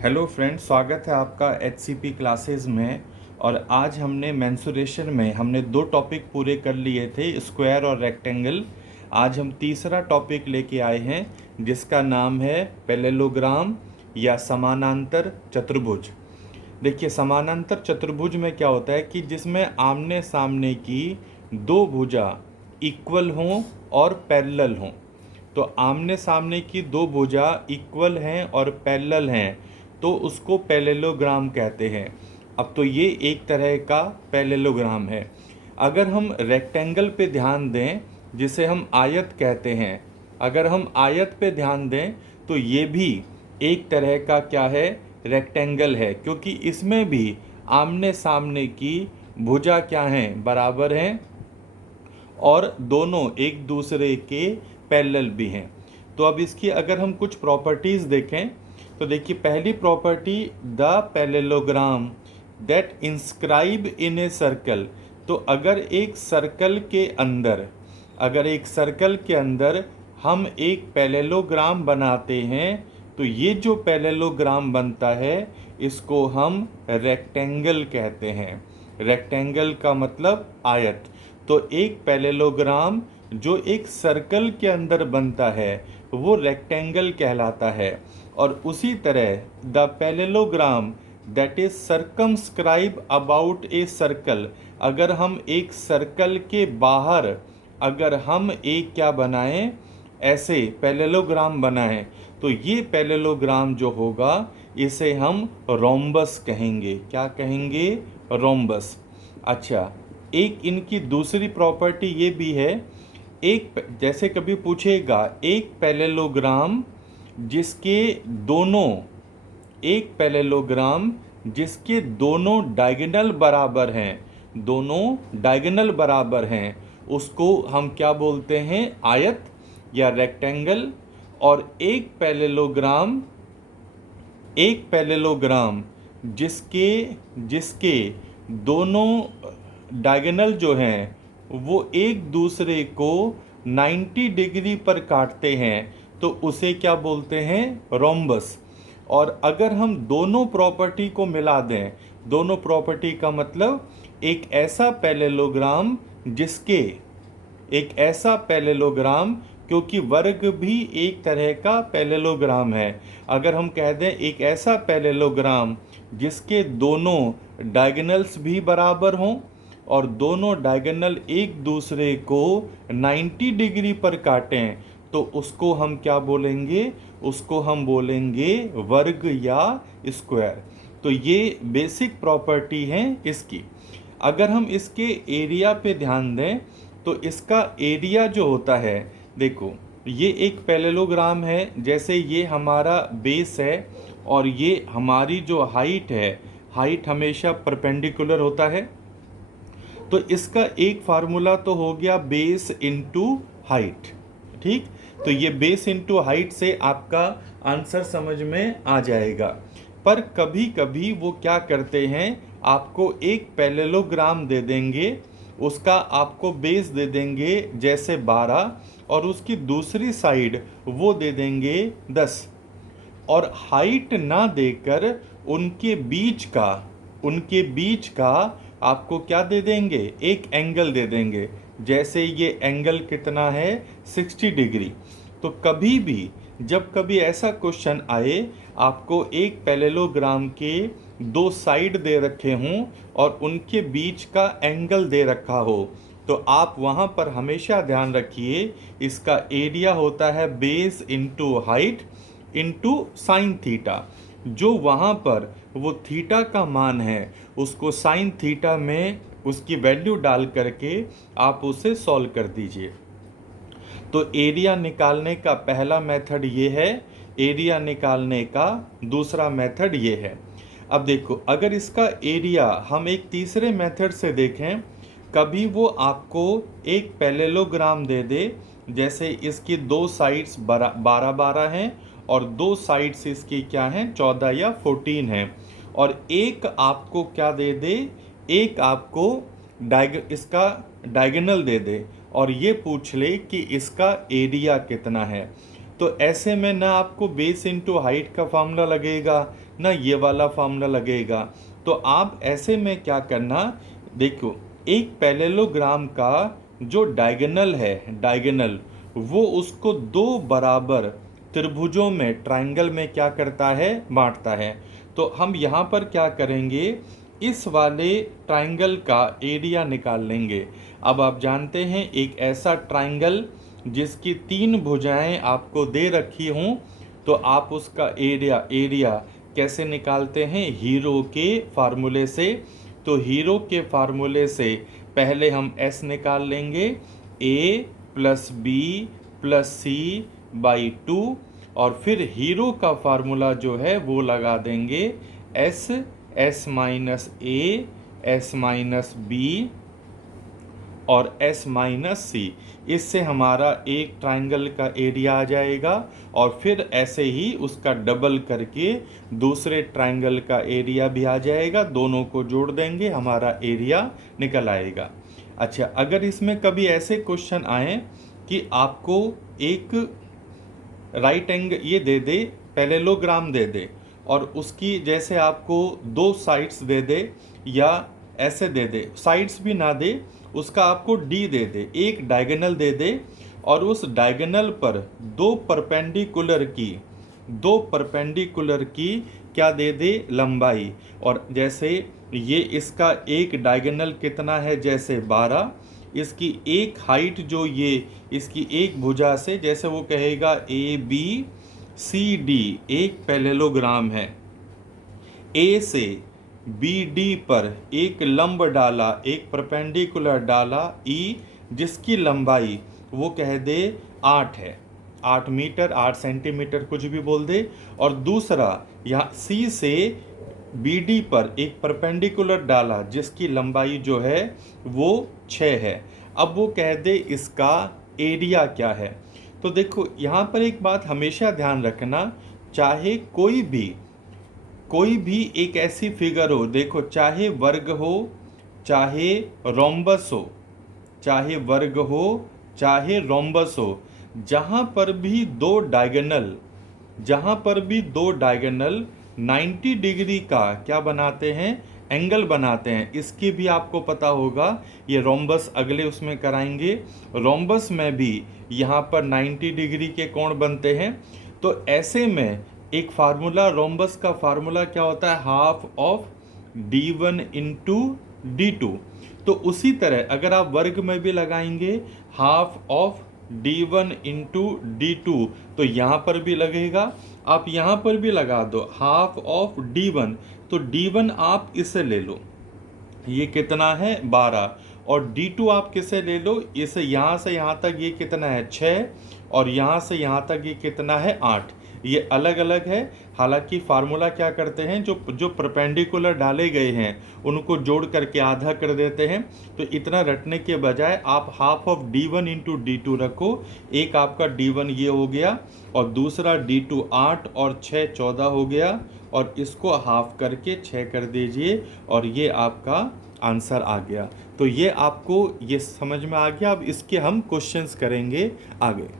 Hello friends, स्वागत है आपका HCP क्लासेस में। और आज हमने मेंसुरेशन में हमने दो टॉपिक पूरे कर लिए थे, स्क्वायर और रेक्टेंगल। आज हम तीसरा टॉपिक लेके आए हैं जिसका नाम है पैरेललोग्राम या समानांतर चतुर्भुज। देखिए, समानांतर चतुर्भुज में क्या होता है कि जिसमें आमने सामने की दो भुजा इक्वल हों और पैरेलल हों। तो आमने सामने की दो भुजा इक्वल हैं और पैरेलल हैं तो उसको पैरेललोग्राम कहते हैं। अब तो ये एक तरह का पैरेललोग्राम है। अगर हम रेक्टेंगल पे ध्यान दें, जिसे हम आयत कहते हैं, अगर हम आयत पे ध्यान दें तो ये भी एक तरह का क्या है, रेक्टेंगल है, क्योंकि इसमें भी आमने सामने की भुजा क्या हैं, बराबर हैं और दोनों एक दूसरे के पैरेलल भी हैं। तो अब इसकी अगर हम कुछ प्रॉपर्टीज़ देखें तो देखिए, पहली property, the parallelogram that inscribe in a circle. तो अगर एक सर्कल के अंदर हम एक पैरेललोग्राम बनाते हैं तो ये जो पैरेललोग्राम बनता है इसको हम रेक्टेंगल कहते हैं। रेक्टेंगल का मतलब आयत। तो एक पैरेललोग्राम जो एक सर्कल के अंदर बनता है वो रेक्टेंगल कहलाता है। और उसी तरह the parallelogram that is circumscribe about a circle, अगर हम एक सर्कल के बाहर अगर हम एक क्या बनाएं, ऐसे पैरेललोग्राम बनाएं, तो ये पैरेललोग्राम जो होगा इसे हम रोम्बस कहेंगे। क्या कहेंगे? रोम्बस। अच्छा, एक इनकी दूसरी प्रॉपर्टी ये भी है, जैसे कभी पूछेगा एक पैरेललोग्राम जिसके दोनों एक पैरेललोग्राम जिसके दोनों डायगोनल बराबर हैं, उसको हम क्या बोलते हैं? आयत या रेक्टेंगल। और एक पैरेललोग्राम जिसके जिसके दोनों डायगोनल जो हैं वो एक दूसरे को 90 डिग्री पर काटते हैं तो उसे क्या बोलते हैं? रोम्बस। और अगर हम दोनों प्रॉपर्टी को मिला दें, दोनों प्रॉपर्टी का मतलब एक ऐसा पैरेललोग्राम क्योंकि वर्ग भी एक तरह का पैरेललोग्राम है। अगर हम कह दें एक ऐसा पैरेललोग्राम जिसके दोनों डायगोनल्स भी बराबर हों और दोनों डायगोनल एक दूसरे को 90 डिग्री पर काटें तो उसको हम क्या बोलेंगे? उसको हम बोलेंगे वर्ग या स्क्वायर। तो ये बेसिक प्रॉपर्टी है इसकी। अगर हम इसके एरिया पे ध्यान दें तो इसका एरिया जो होता है, देखो ये एक पैरेललोग्राम है, जैसे ये हमारा बेस है और ये हमारी जो हाइट है, हाइट हमेशा परपेंडिकुलर होता है। तो इसका एक फार्मूला तो हो गया बेस इनटू हाइट। ठीक, तो ये बेस इनटू हाइट से आपका आंसर समझ में आ जाएगा। पर कभी कभी वो क्या करते हैं, आपको एक पैरेललोग्राम दे देंगे, उसका आपको बेस दे देंगे जैसे 12 और उसकी दूसरी साइड वो दे देंगे 10, और हाइट ना देकर उनके बीच का आपको क्या दे देंगे? एक एंगल दे देंगे। जैसे ये एंगल कितना है? 60 डिग्री। तो कभी भी जब कभी ऐसा क्वेश्चन आए, आपको एक पैरेललोग्राम के दो साइड दे रखे हों और उनके बीच का एंगल दे रखा हो, तो आप वहाँ पर हमेशा ध्यान रखिए इसका एरिया होता है base into height into sine theta. जो वहाँ पर वो थीटा का मान है उसको साइन थीटा में उसकी वैल्यू डाल करके आप उसे सॉल्व कर दीजिए। तो एरिया निकालने का पहला मेथड ये है, एरिया निकालने का दूसरा मेथड ये है। अब देखो, अगर इसका एरिया हम एक तीसरे मेथड से देखें, कभी वो आपको एक पैरेललोग्राम दे दे, जैसे इसकी दो साइड्स 12 हैं और दो साइड्स इसकी क्या हैं? 14 या 14 हैं, और एक आपको क्या दे दे? एक आपको इसका डायगोनल दे दे और ये पूछ ले कि इसका एरिया कितना है। तो ऐसे में ना आपको बेस इंटू हाइट का फार्मूला लगेगा, ना ये वाला फार्मूला लगेगा। तो आप ऐसे में क्या करना, देखो एक पैरेललोग्राम का जो डायगोनल है, डायगोनल वो उसको दो बराबर त्रिभुजों में, ट्रायंगल में क्या करता है, बांटता है। तो हम यहाँ पर क्या करेंगे, इस वाले ट्रायंगल का एरिया निकाल लेंगे। अब आप जानते हैं एक ऐसा ट्रायंगल जिसकी तीन भुजाएं आपको दे रखी हों, तो आप उसका एरिया कैसे निकालते हैं, हीरो के फार्मूले से। तो हीरो के फार्मूले से पहले हम S निकाल लेंगे, A plus B plus C by 2, और फिर हीरो का फार्मूला जो है वो लगा देंगे S माइनस ए, S माइनस बी और S माइनस सी। इससे हमारा एक ट्रायंगल का एरिया आ जाएगा, और फिर ऐसे ही उसका डबल करके दूसरे ट्रायंगल का एरिया भी आ जाएगा। दोनों को जोड़ देंगे, हमारा एरिया निकल आएगा। अच्छा, अगर इसमें कभी ऐसे क्वेश्चन आए कि आपको एक राइट एंगल ये दे दे, पैरेललोग्राम दे दे, और उसकी जैसे आपको दो साइड्स दे दे, या ऐसे दे दे, साइड्स भी ना दे, उसका आपको डी दे दे, एक डायगोनल दे दे, और उस डायगोनल पर दो परपेंडिकुलर की क्या दे दे, लंबाई। और जैसे ये इसका एक डायगोनल कितना है, जैसे 12, इसकी एक हाइट जो ये इसकी एक भुजा से, जैसे वो कहेगा ए बी सी डी एक पैरेललोग्राम है, ए से बी डी पर एक लंब डाला, एक परपेंडिकुलर डाला ई, जिसकी लंबाई वो कह दे 8 है, 8 मीटर 8 सेंटीमीटर कुछ भी बोल दे। और दूसरा यहाँ सी से बी डी पर एक परपेंडिकुलर डाला जिसकी लंबाई जो है वो 6 है। अब वो कह दे इसका एरिया क्या है। तो देखो यहाँ पर एक बात हमेशा ध्यान रखना, चाहे कोई भी एक ऐसी फिगर हो, देखो चाहे वर्ग हो, चाहे रोम्बस हो, चाहे वर्ग हो, चाहे रोम्बस हो, जहाँ पर भी दो डायगोनल 90 डिग्री का क्या बनाते हैं, एंगल बनाते हैं। इसकी भी आपको पता होगा, ये रोम्बस अगले उसमें कराएंगे। रोम्बस में भी यहाँ पर 90 डिग्री के कोण बनते हैं। तो ऐसे में एक फार्मूला, रोम्बस का फार्मूला क्या होता है, half of d1 into d2। तो उसी तरह अगर आप वर्ग में भी लगाएंगे half of d1 into d2, तो यहाँ पर भी लगेगा। आप यहाँ पर भी लगा दो हाफ ऑफ d1, तो d1 आप इसे ले लो, ये कितना है 12, और d2 आप किसे ले लो, इसे यहाँ से यहाँ तक ये कितना है 6, और यहाँ से यहाँ तक ये कितना है 8। ये अलग अलग है। हालांकि फार्मूला क्या करते हैं, जो परपेंडिकुलर डाले गए हैं उनको जोड़ करके आधा कर देते हैं। तो इतना रटने के बजाय आप half of d1 into d2 रखो। एक आपका d1 ये हो गया, और दूसरा d2 8 और 6 14 हो गया, और इसको हाफ करके 6 कर दीजिए, और ये आपका आंसर आ गया। तो ये आपको ये समझ में आ गया। अब इसके हम क्वेश्चंस करेंगे आगे।